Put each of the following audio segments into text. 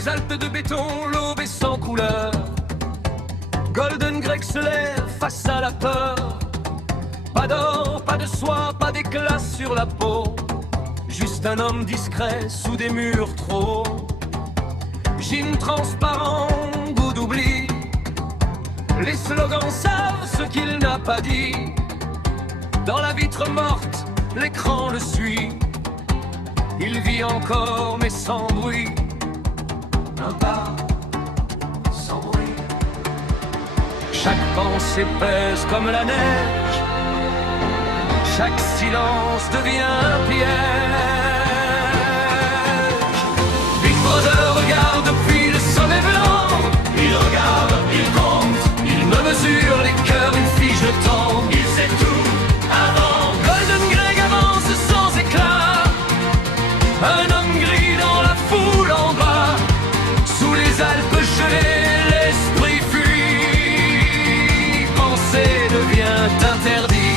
les Alpes de béton, l'aube est sans couleur. Golden Greg se lève face à la peur. Pas d'or, pas de soie, pas d'éclat sur la peau. Juste un homme discret sous des murs trop hauts. Gym transparent, goût d'oubli. Les slogans savent ce qu'il n'a pas dit. Dans la vitre morte, l'écran le suit. Il vit encore mais sans bruit. Un bar sans bruit. Chaque pensée pèse comme la neige. Chaque silence devient un piège. Big Brother regarde depuis le sommet blanc. Il regarde, il compte, il me mesure les cœurs, une fiche de temps. Il sait tout avant. Golden Greg avance sans éclat. Un homme gris dans la foule en bas. Sous les Alpes gelées, l'esprit fuit. Penser devient interdit.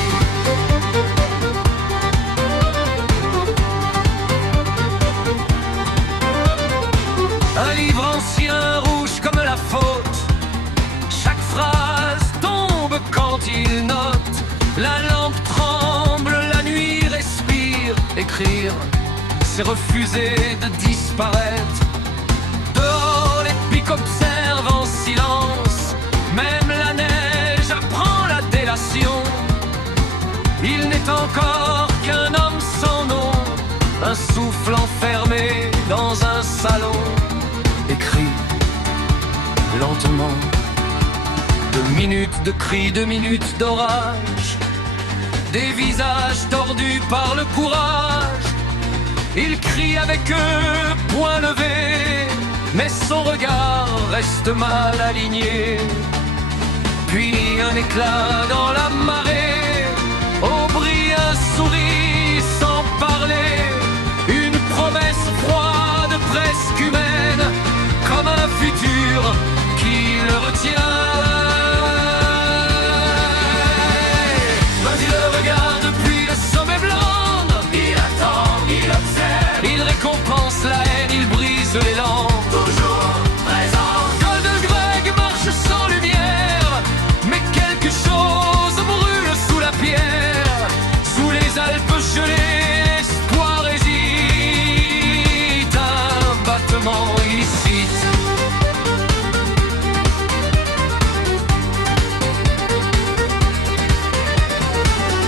Un livre ancien, rouge comme la faute. Chaque phrase tombe quand il note. La lampe tremble, la nuit respire. Écrire, c'est refuser de disparaître. Dehors, les pics observent en silence. Même la neige apprend la délation. Il n'est encore qu'un homme sans nom. Un souffle enfermé dans un salon. Écrit lentement. 2 minutes de cris, 2 minutes d'orage. Des visages tordus par le courage. Il crie avec eux, poing levé. Mais son regard reste mal aligné. Puis un éclat dans la marée. Au bris un souris sans parler. Une promesse froide, presque humaine. Comme un futur qui le retient. Mais il le regarde depuis le sommet blanc. Il attend, il observe. Il récompense la haine, il brise l'élan. Toujours présent. Golden Greg marche sans lumière. Mais quelque chose brûle sous la pierre. Sous les Alpes gelées, l'espoir hésite. Un battement illicite.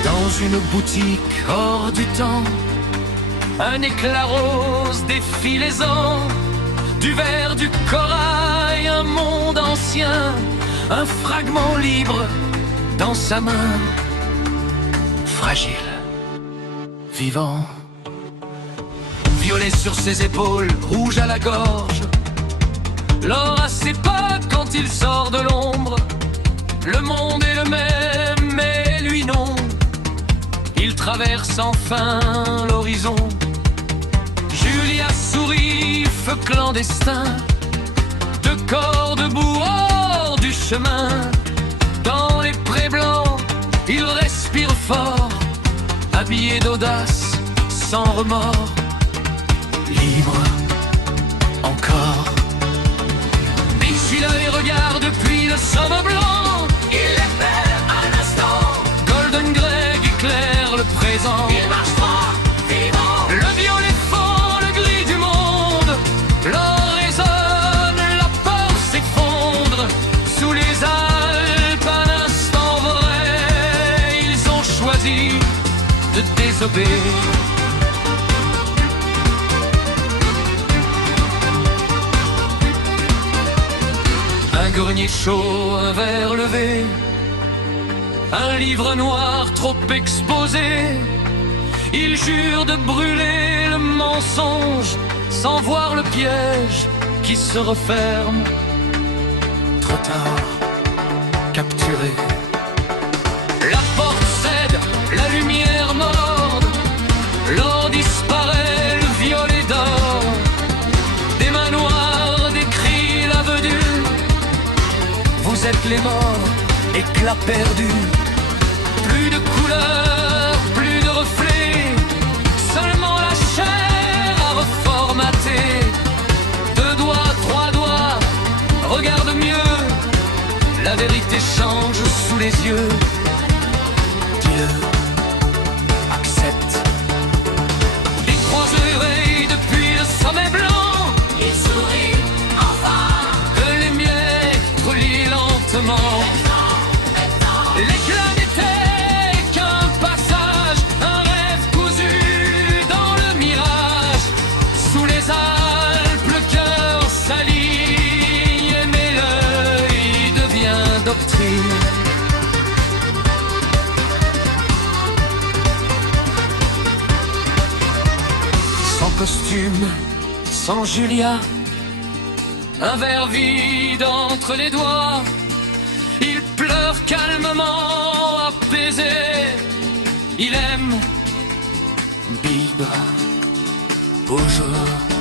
Dans une boutique hors du temps, un éclat rose défie les ans. Du verre, du corail, un monde ancien. Un fragment libre dans sa main. Fragile, vivant. Violet sur ses épaules, rouge à la gorge. L'or à ses pas quand il sort de l'ombre. Le monde est le même, mais lui non. Il traverse enfin l'horizon. Julia sourit, feu clandestin. 2 corps debout hors du chemin. Dans les prés blancs, il respire fort. Habillé d'audace, sans remords. Libre, encore. Bichila les regarde depuis le sommet blanc. Il les perd un instant. Golden Greg éclaire le présent. Il marche droit, vivant. Le violet fond, le gris du monde. L'or résonne, la peur s'effondre. Sous les Alpes, un instant vrai. Ils ont choisi de désobéir. Un grenier chaud, un verre levé. Un livre noir trop exposé. Il jure de brûler le mensonge sans voir le piège qui se referme. Trop tard, capturé. La porte cède, la lumière morde. L'or disparaît, le violet d'or. Des mains noires, des cris, la venue. Vous êtes les morts, éclat perdu. Plus de couleurs, plus de reflets. Seulement la chair à reformater. 2 doigts, 3 costume, sans Julia, un verre vide entre les doigts. Il pleure calmement, apaisé. Il aime Biba, toujours.